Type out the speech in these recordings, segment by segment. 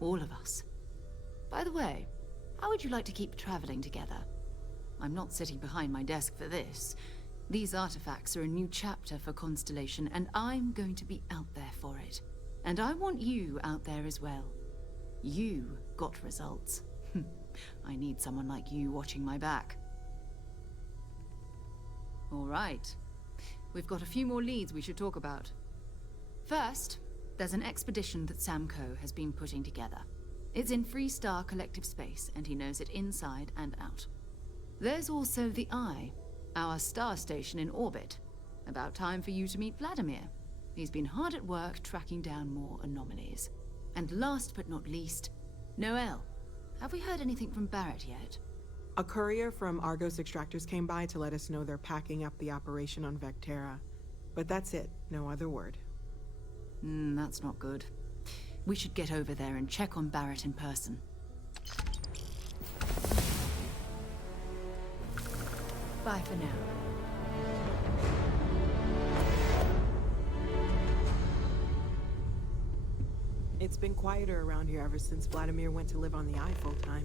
All of us. By the way, how would you like to keep traveling together? I'm not sitting behind my desk for this. These artifacts are a new chapter for Constellation, and I'm going to be out there for it. And I want you out there as well. You got results. I need someone like you watching my back. All right. We've got a few more leads we should talk about. First, there's an expedition that Samco has been putting together. It's in Freestar Collective Space, and he knows it inside and out. There's also the Eye, our star station in orbit. About time for you to meet Vladimir. He's been hard at work tracking down more anomalies. And last but not least, Noel. Have we heard anything from Barrett yet? A courier from Argos Extractors came by to let us know they're packing up the operation on Vectera. But that's it, no other word. That's not good. We should get over there and check on Barrett in person. Bye for now. It's been quieter around here ever since Vladimir went to live on the Eye full-time.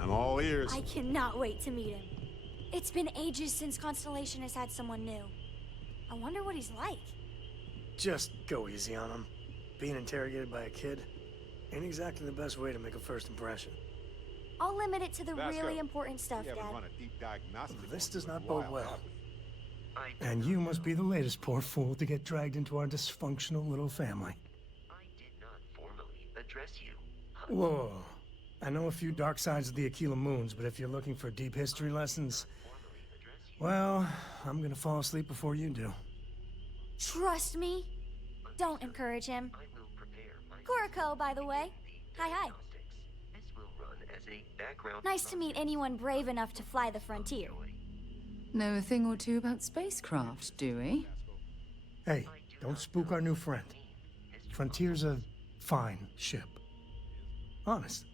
I'm all ears. I cannot wait to meet him. It's been ages since Constellation has had someone new. I wonder what he's like. Just go easy on him. Being interrogated by a kid ain't exactly the best way to make a first impression. I'll limit it to the Vasco, really important stuff, we haven't Dad. run a deep diagnostic This on does you in not a bode while, well. have we? And you must be the latest poor fool to get dragged into our dysfunctional little family. I did not formally address you. Whoa. I know a few dark sides of the Aquila Moons, but if you're looking for deep history lessons, well, I'm gonna fall asleep before you do. Trust me. Don't encourage him. I will prepare my Kuriko, by the way. Hi, hi. This will run as a background. Nice to meet anyone brave enough to fly the frontier. Know a thing or two about spacecraft, do we? Hey, don't spook our new friend. Frontier's a fine ship. Honest.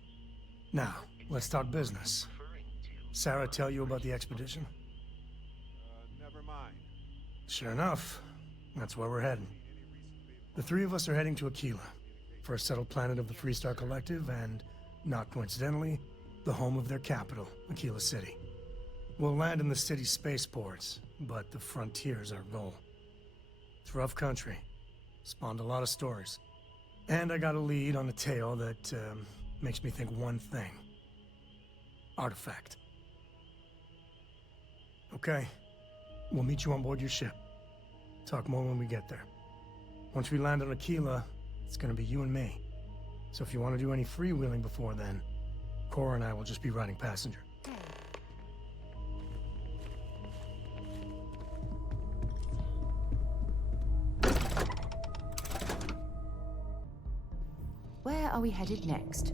Now, let's talk business. Sarah tell you about the expedition? Never mind. Sure enough, that's where we're heading. The three of us are heading to Aquila, for a settled planet of the Freestar Collective and, not coincidentally, the home of their capital, Aquila City. We'll land in the city's spaceports, but the frontier's our goal. It's rough country. Spawned a lot of stories. And I got a lead on a tale that, makes me think one thing. Artifact. Okay. We'll meet you on board your ship. Talk more when we get there. Once we land on Aquila, it's gonna be you and me. So if you want to do any freewheeling before then, Cora and I will just be riding passenger. Where are we headed next?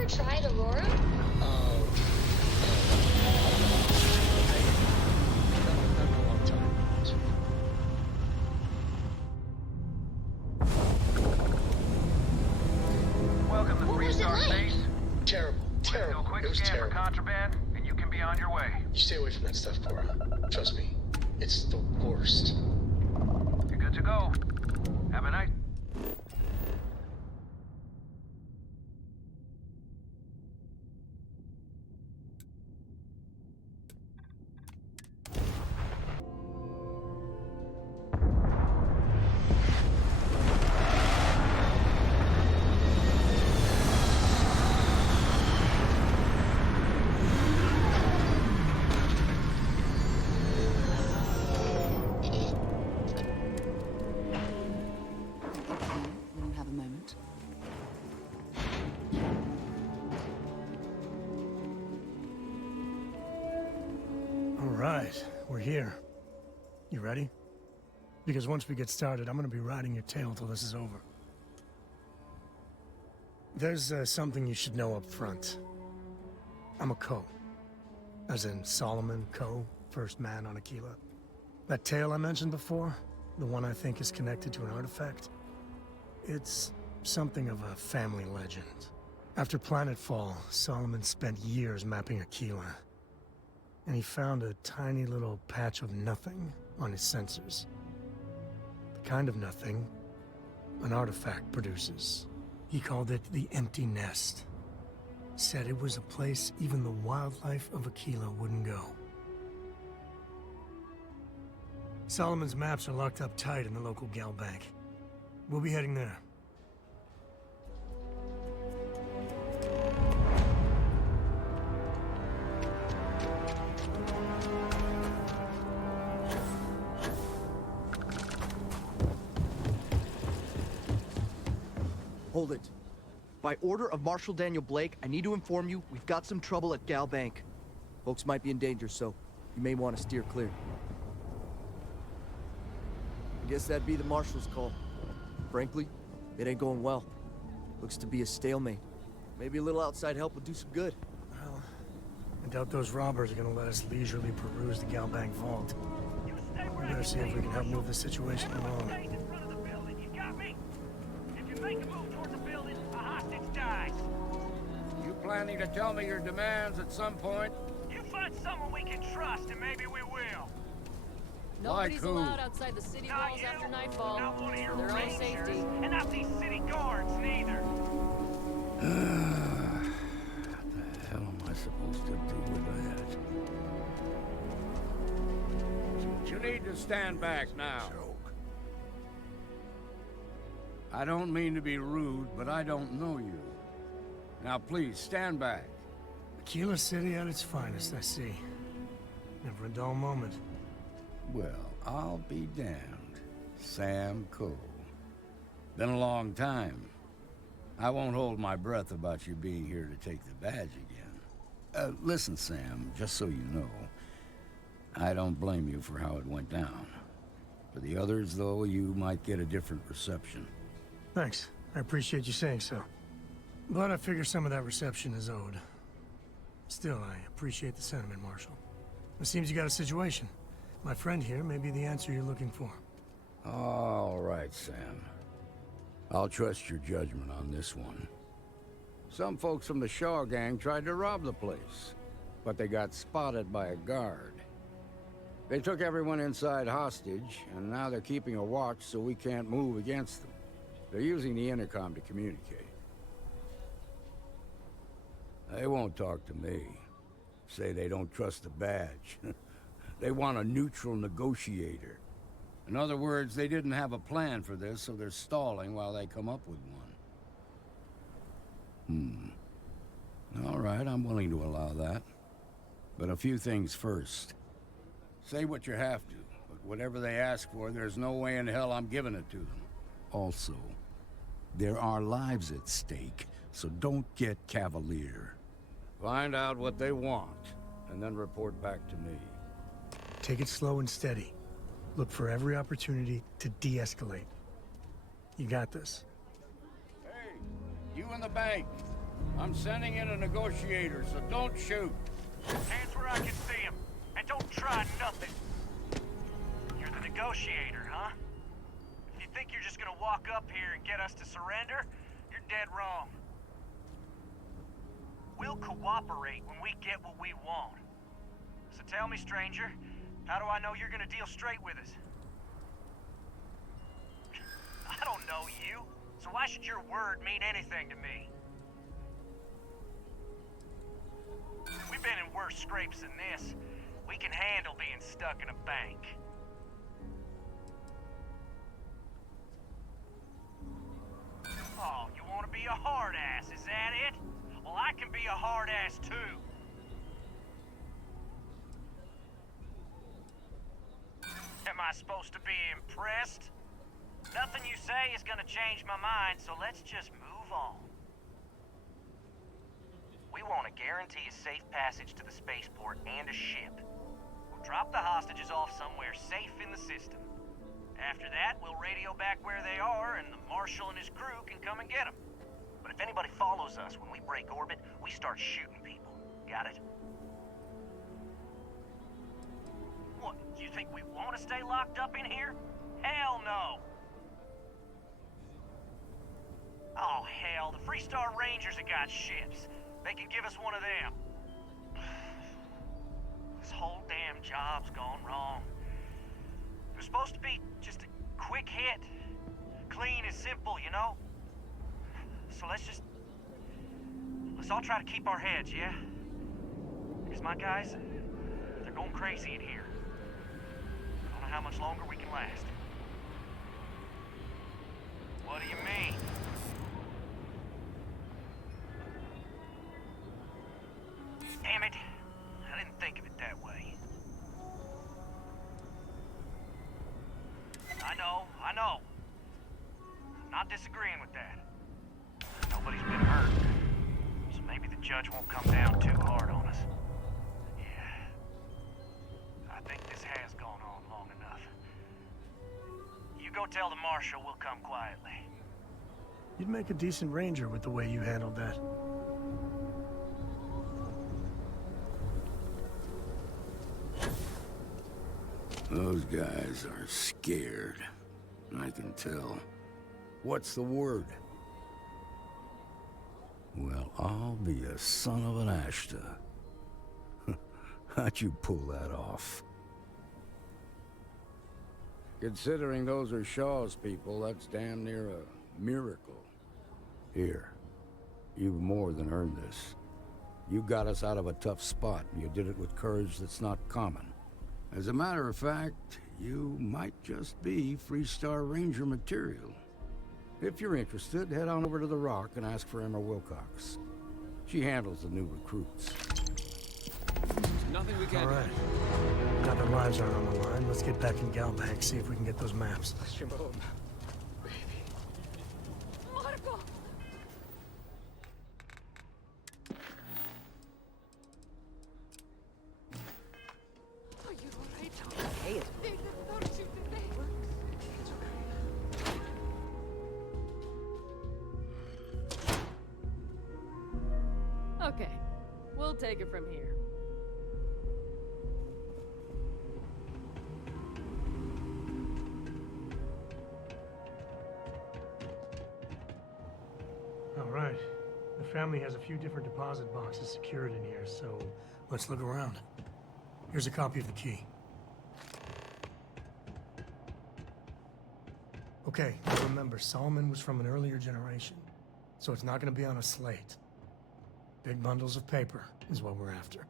ever tried Aurora? Oh, not in a long time. Welcome to What was it Three-Star like? Space. Terrible. No Terrible. quick It was scan for terrible. contraband, and you can be on your way. You stay away from that stuff, Cora. Trust me. It's the worst. You're good to go. Have a nice... When you have a moment. All right, we're here. You ready? Because once we get started, I'm gonna be riding your tail till this is over. There's something you should know up front. I'm a Co. As in Solomon Co., first man on Aquila. That tale I mentioned before, the one I think is connected to an artifact, it's something of a family legend. After Planetfall, Solomon spent years mapping Aquila. And he found a tiny little patch of nothing on his sensors. The kind of nothing an artifact produces. He called it the Empty Nest. Said it was a place even the wildlife of Aquila wouldn't go. Solomon's maps are locked up tight in the local gal bank. We'll be heading there. Hold it. By order of Marshal Daniel Blake, I need to inform you we've got some trouble at Gal Bank. Folks might be in danger, so you may want to steer clear. I guess that'd be the Marshal's call. Frankly, it ain't going well. Looks to be a stalemate. Maybe a little outside help would do some good. Well, I doubt those robbers are gonna let us leisurely peruse the gal bank vault. We better see if we can help move the situation along. You planning to tell me your demands at some point? You find someone we can trust, and maybe we will. Nobody's Like who? allowed outside the city Not walls you, after nightfall, not one of your for their own rangers, safety. and not these city guards neither. What the hell am I supposed to do with that? You need to stand back now. I don't mean to be rude, but I don't know you. Now please, stand back. Aquila City at its finest, I see. Never a dull moment. Well, I'll be damned. Sam Cole. Been a long time. I won't hold my breath about you being here to take the badge again. Listen, Sam, just so you know, I don't blame you for how it went down. For the others, though, you might get a different reception. Thanks. I appreciate you saying so. But I figure some of that reception is owed. Still, I appreciate the sentiment, Marshal. It seems you got a situation. My friend here may be the answer you're looking for. All right, Sam. I'll trust your judgment on this one. Some folks from the Shaw gang tried to rob the place, but they got spotted by a guard. They took everyone inside hostage, and now they're keeping a watch so we can't move against them. They're using the intercom to communicate. They won't talk to me. Say they don't trust the badge. They want a neutral negotiator. In other words, they didn't have a plan for this, so they're stalling while they come up with one. All right, I'm willing to allow that. But a few things first. Say what you have to, but whatever they ask for, there's no way in hell I'm giving it to them. Also, there are lives at stake, so don't get cavalier. Find out what they want, and then report back to me. Take it slow and steady. Look for every opportunity to de-escalate. You got this. Hey, you in the bank. I'm sending in a negotiator, so don't shoot. Hands where I can see them. And don't try nothing. You're the negotiator, huh? If you think you're just gonna walk up here and get us to surrender, you're dead wrong. We'll cooperate when we get what we want. So tell me, stranger, how do I know you're gonna deal straight with us? I don't know you, so why should your word mean anything to me? We've been in worse scrapes than this. We can handle being stuck in a bank. Oh, you want to be a hard ass, is that it? Well, I can be a hard ass too. Am I supposed to be impressed? Nothing you say is gonna change my mind, so let's just move on. We want to guarantee a safe passage to the spaceport and a ship. We'll drop the hostages off somewhere safe in the system. After that, we'll radio back where they are, and the Marshal and his crew can come and get them. But if anybody follows us when we break orbit, we start shooting people. Got it? What, you think we want to stay locked up in here? Hell no! Oh, hell, the Freestar Rangers have got ships. They can give us one of them. This whole damn job's gone wrong. It was supposed to be just a quick hit. Clean and simple, you know? So let's all try to keep our heads, yeah? Because my guys, they're going crazy in here. I don't know how much longer we can last. What do you mean? Damn it. I didn't think of it that way. I know. I'm not disagreeing with that. Nobody's been hurt, so maybe the judge won't come down too hard on us. Yeah. I think this has gone on long enough. You go tell the Marshal we'll come quietly. You'd make a decent ranger with the way you handled that. Those guys are scared. I can tell. What's the word? Well, I'll be a son of an Ashta. How'd you pull that off? Considering those are Shaw's people, that's damn near a miracle. Here, you've more than earned this. You got us out of a tough spot, and you did it with courage that's not common. As a matter of fact, you might just be Freestar Ranger material. If you're interested, head on over to the Rock and ask for Emma Wilcox. She handles the new recruits. Nothing we can do. All right. Now that lives aren't on the line, let's get back in Galbank, see if we can get those maps. Shimon, baby. Marco! Are you alright? Hey, They didn't hurt you, did they? it's okay. Okay. We'll take it from here. All right. The family has a few different deposit boxes secured in here, so let's look around. Here's a copy of the key. Okay, now remember, Solomon was from an earlier generation, so it's not going to be on a slate. Big bundles of paper is what we're after.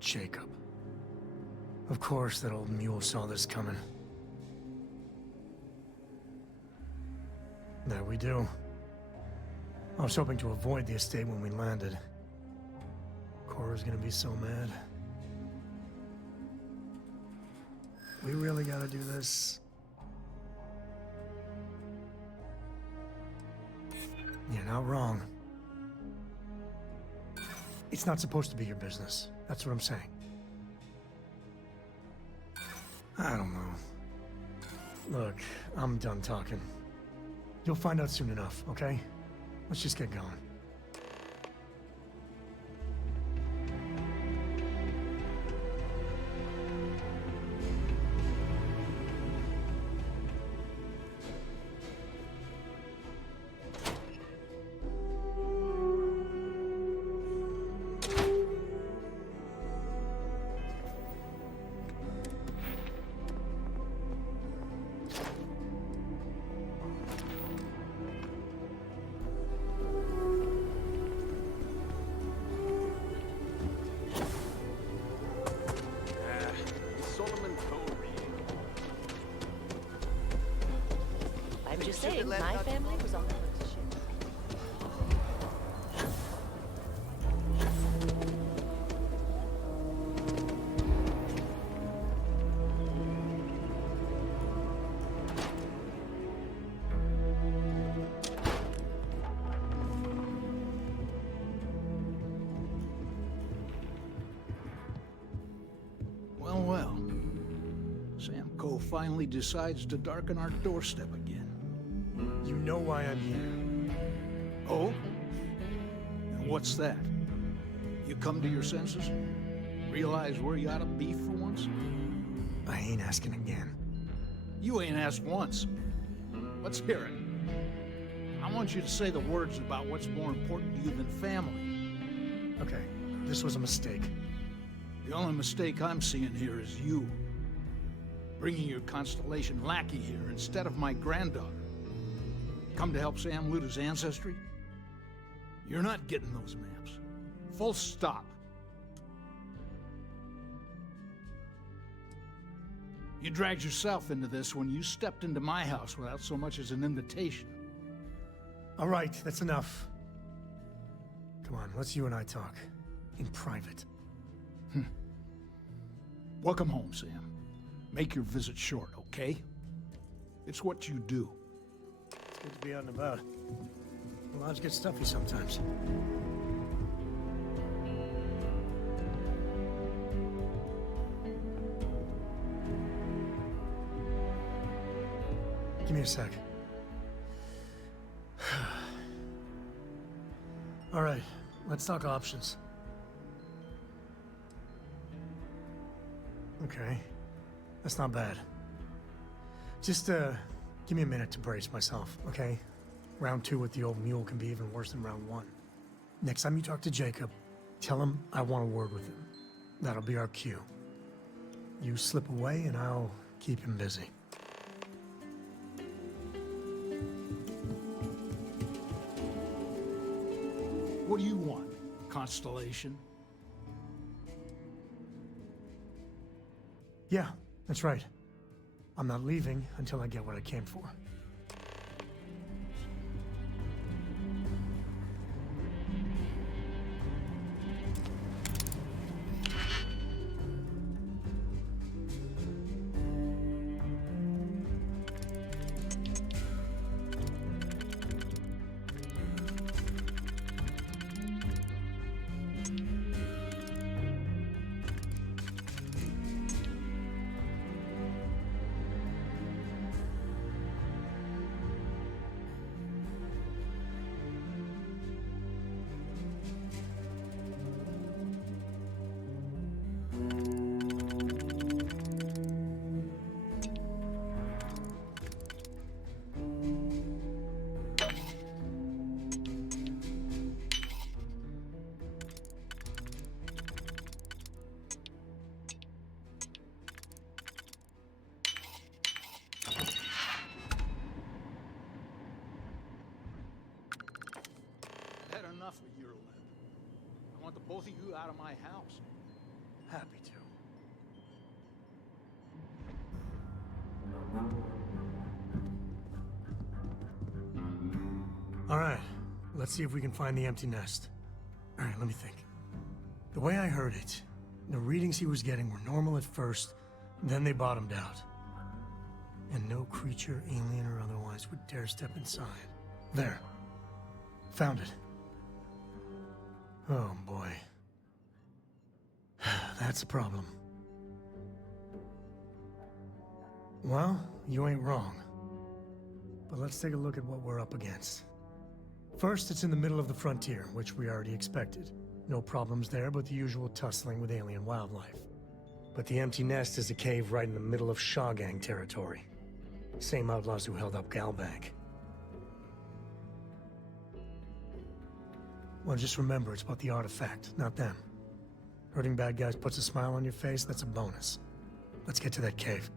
Jacob. Of course that old mule saw this coming. There we do. I was hoping to avoid the estate when we landed. Cora's gonna be so mad. We really gotta do this? You're not wrong. It's not supposed to be your business. That's what I'm saying. I don't know. Look, I'm done talking. You'll find out soon enough, okay? Let's just get going. I'm just saying, my family was on the first ship. Well, well. Sam Coe finally decides to darken our doorstep again. You know why I'm here. Oh? And what's that? You come to your senses? Realize where you ought to be for once? I ain't asking again. You ain't asked once. Let's hear it. I want you to say the words about what's more important to you than family. Okay, this was a mistake. The only mistake I'm seeing here is you. Bringing your Constellation lackey here instead of my granddaughter. Come to help Sam loot his ancestry? You're not getting those maps. Full stop. You dragged yourself into this when you stepped into my house without so much as an invitation. All right, that's enough. Come on, let's you and I talk. In private. Welcome home, Sam. Make your visit short, okay? It's what you do. It's good to be out and about. Lives get stuffy sometimes. Give me a sec. All right, let's talk options. Okay, that's not bad. Just, give me a minute to brace myself, okay? Round 2 with the old mule can be even worse than round 1. Next time you talk to Jacob, tell him I want a word with him. That'll be our cue. You slip away and I'll keep him busy. What do you want, Constellation? Yeah, that's right. I'm not leaving until I get what I came for. Enough of your lip. I want the both of you out of my house. Happy to. All right, let's see if we can find the empty nest. All right, let me think. The way I heard it, the readings he was getting were normal at first, Then they bottomed out. And no creature, alien or otherwise, would dare step inside. There. Found it. Oh boy. That's a problem. Well, you ain't wrong. But let's take a look at what we're up against. First, it's in the middle of the frontier, which we already expected. No problems there, but the usual tussling with alien wildlife. But the empty nest is a cave right in the middle of Shawgang territory. Same outlaws who held up Galbank. Well, just remember, it's about the artifact, not them. Hurting bad guys puts a smile on your face, that's a bonus. Let's get to that cave.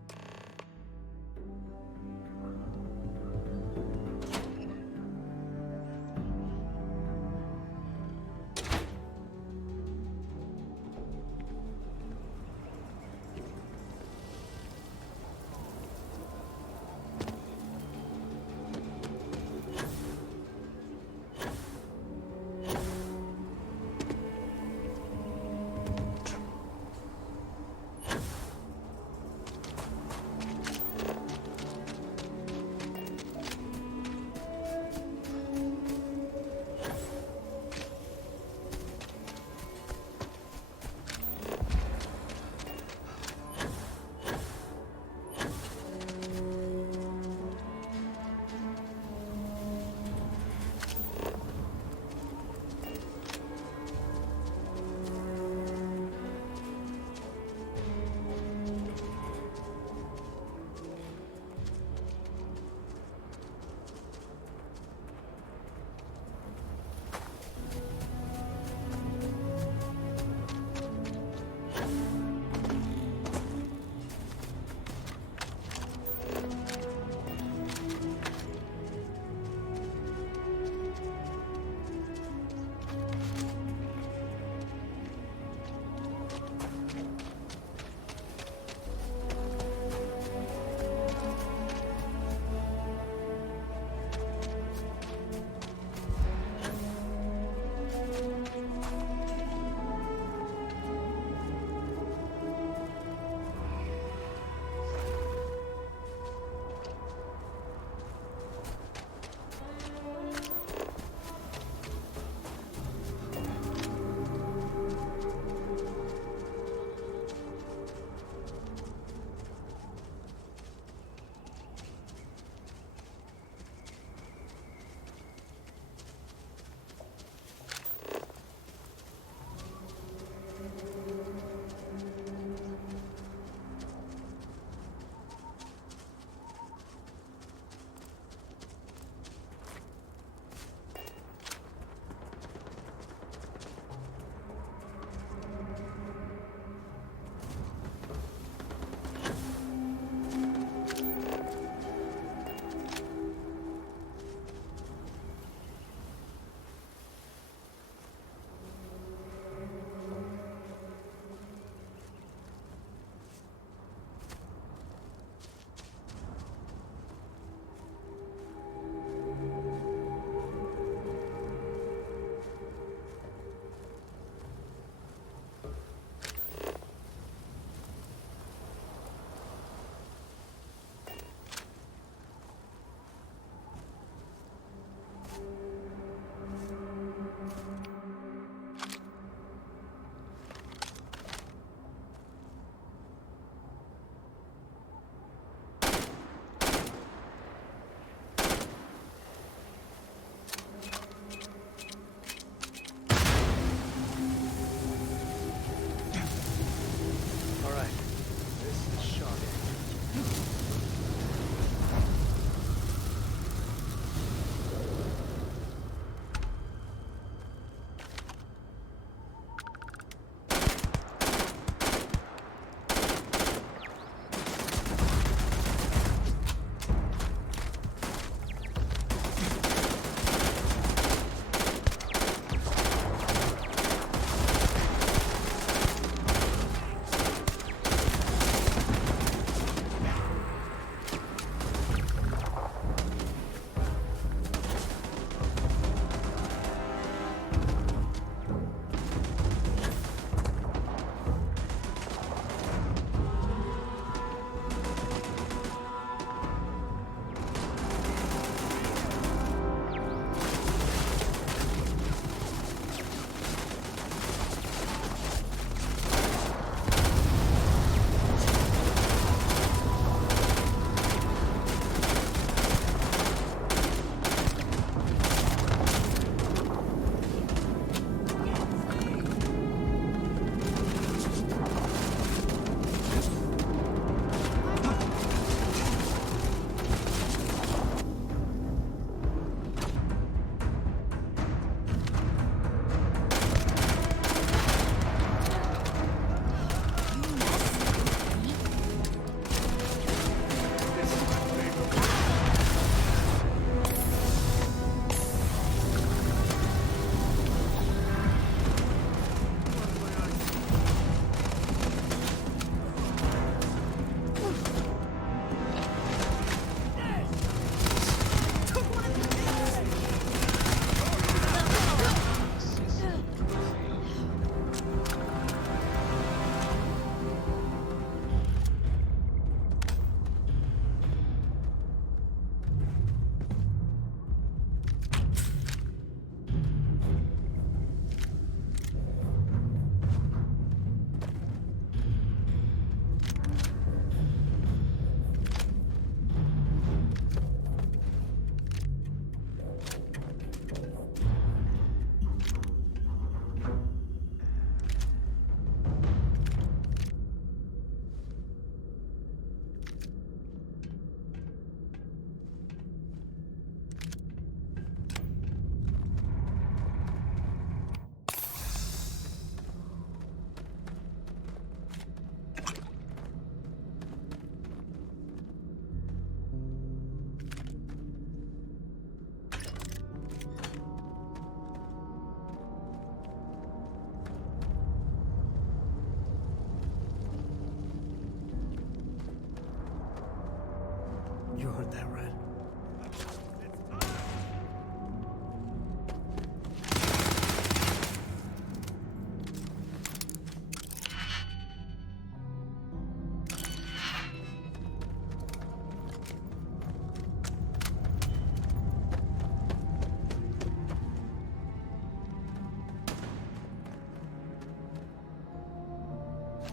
said that right.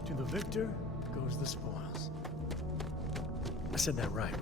To the victor goes the spoils. I said that right?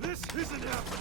This isn't happening!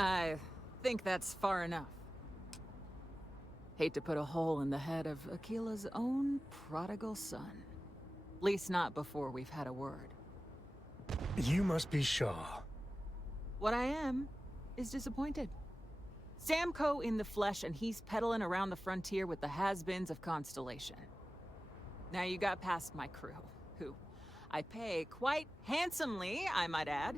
I think that's far enough. Hate to put a hole in the head of Akila's own prodigal son. At least not before we've had a word. You must be Shaw. What I am is disappointed. Samco in the flesh, and he's peddling around the frontier with the has-beens of Constellation. Now you got past my crew, who I pay quite handsomely, I might add.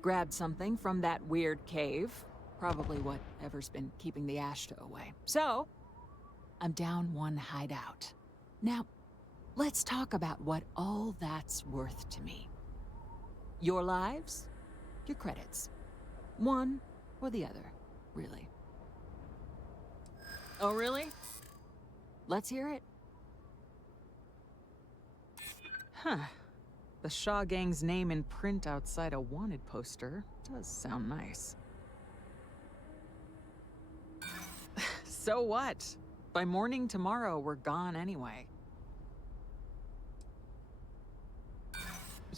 Grabbed something from that weird cave. Probably whatever's been keeping the Ashta away. So, I'm down one hideout. Now, let's talk about what all that's worth to me. Your lives, your credits. One or the other, really. Oh, really? Let's hear it. Huh. The Shaw Gang's name in print outside a wanted poster does sound nice. So what? By morning tomorrow, we're gone anyway.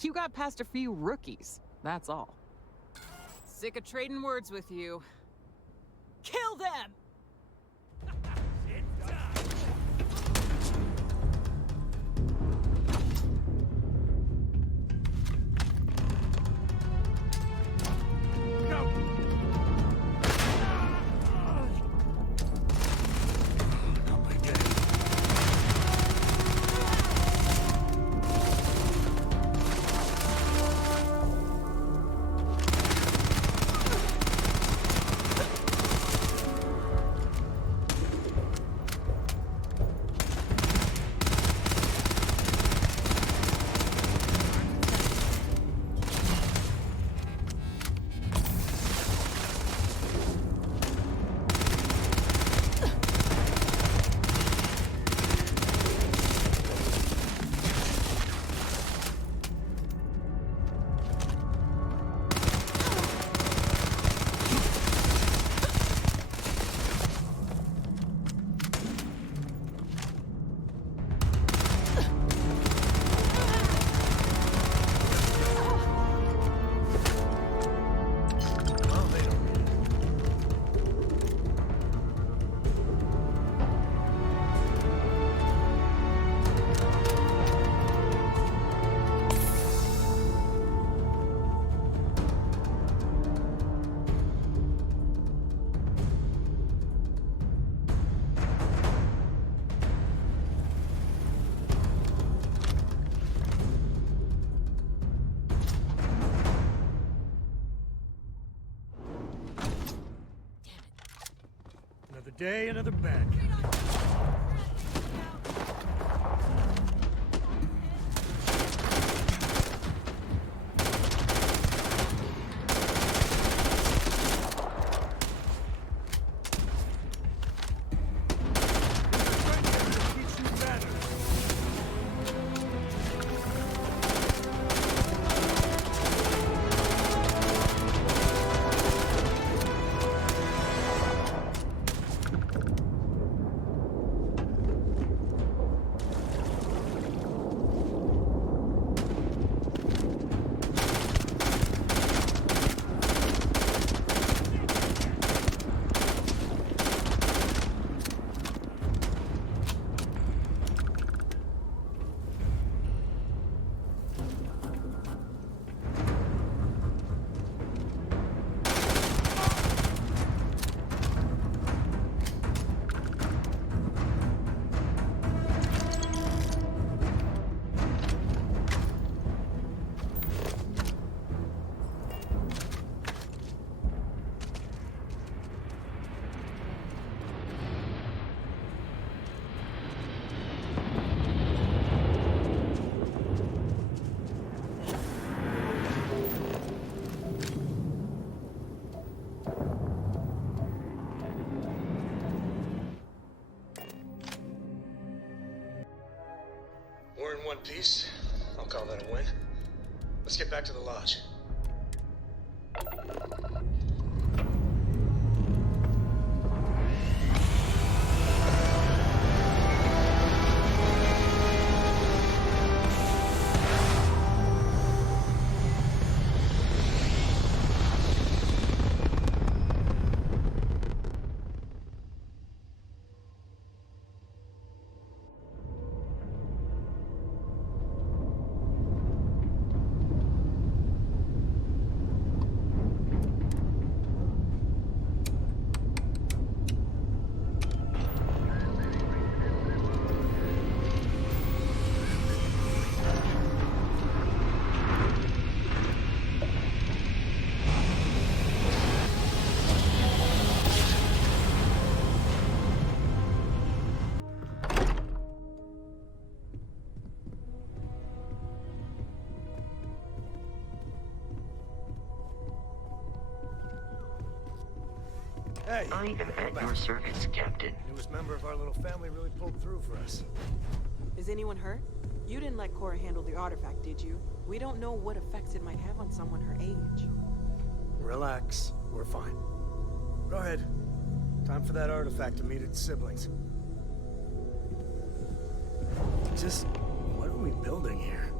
You got past a few rookies, that's all. Sick of trading words with you. Kill them! day, another bag. We're in one piece. I'll call that a win. Let's get back to the lodge. Hey, I am at your service, Captain. Newest member of our little family really pulled through for us. Is anyone hurt? You didn't let Cora handle the artifact, did you? We don't know what effects it might have on someone her age. Relax, we're fine. Go ahead. Time for that artifact to meet its siblings. Just, what are we building here?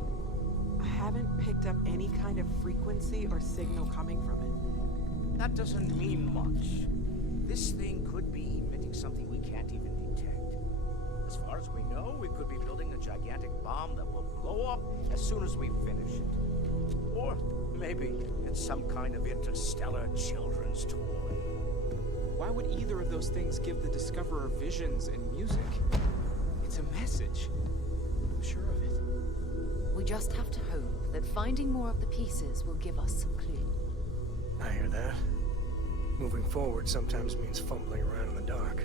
I haven't picked up any kind of frequency or signal coming from it. That doesn't mean much. This thing could be emitting something we can't even detect. As far as we know, we could be building a gigantic bomb that will blow up as soon as we finish it. Or maybe it's some kind of interstellar children's toy. Why would either of those things give the Discoverer visions and music? It's a message. I'm sure of it. We just have to hope that finding more of the pieces will give us some clue. I hear that. Moving forward sometimes means fumbling around in the dark.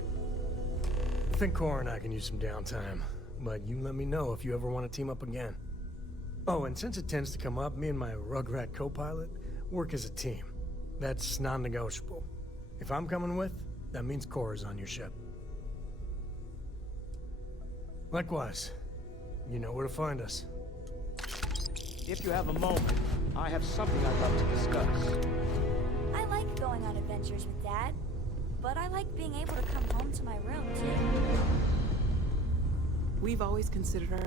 I think Cora and I can use some downtime, but you let me know if you ever want to team up again. Oh, and since it tends to come up, me and my Rugrat co-pilot work as a team. That's non-negotiable. If I'm coming with, that means Cora's on your ship. Likewise, you know where to find us. If you have a moment, I have something I'd love to discuss. I like going on adventures with Dad, but I like being able to come home to my room, too. We've always considered her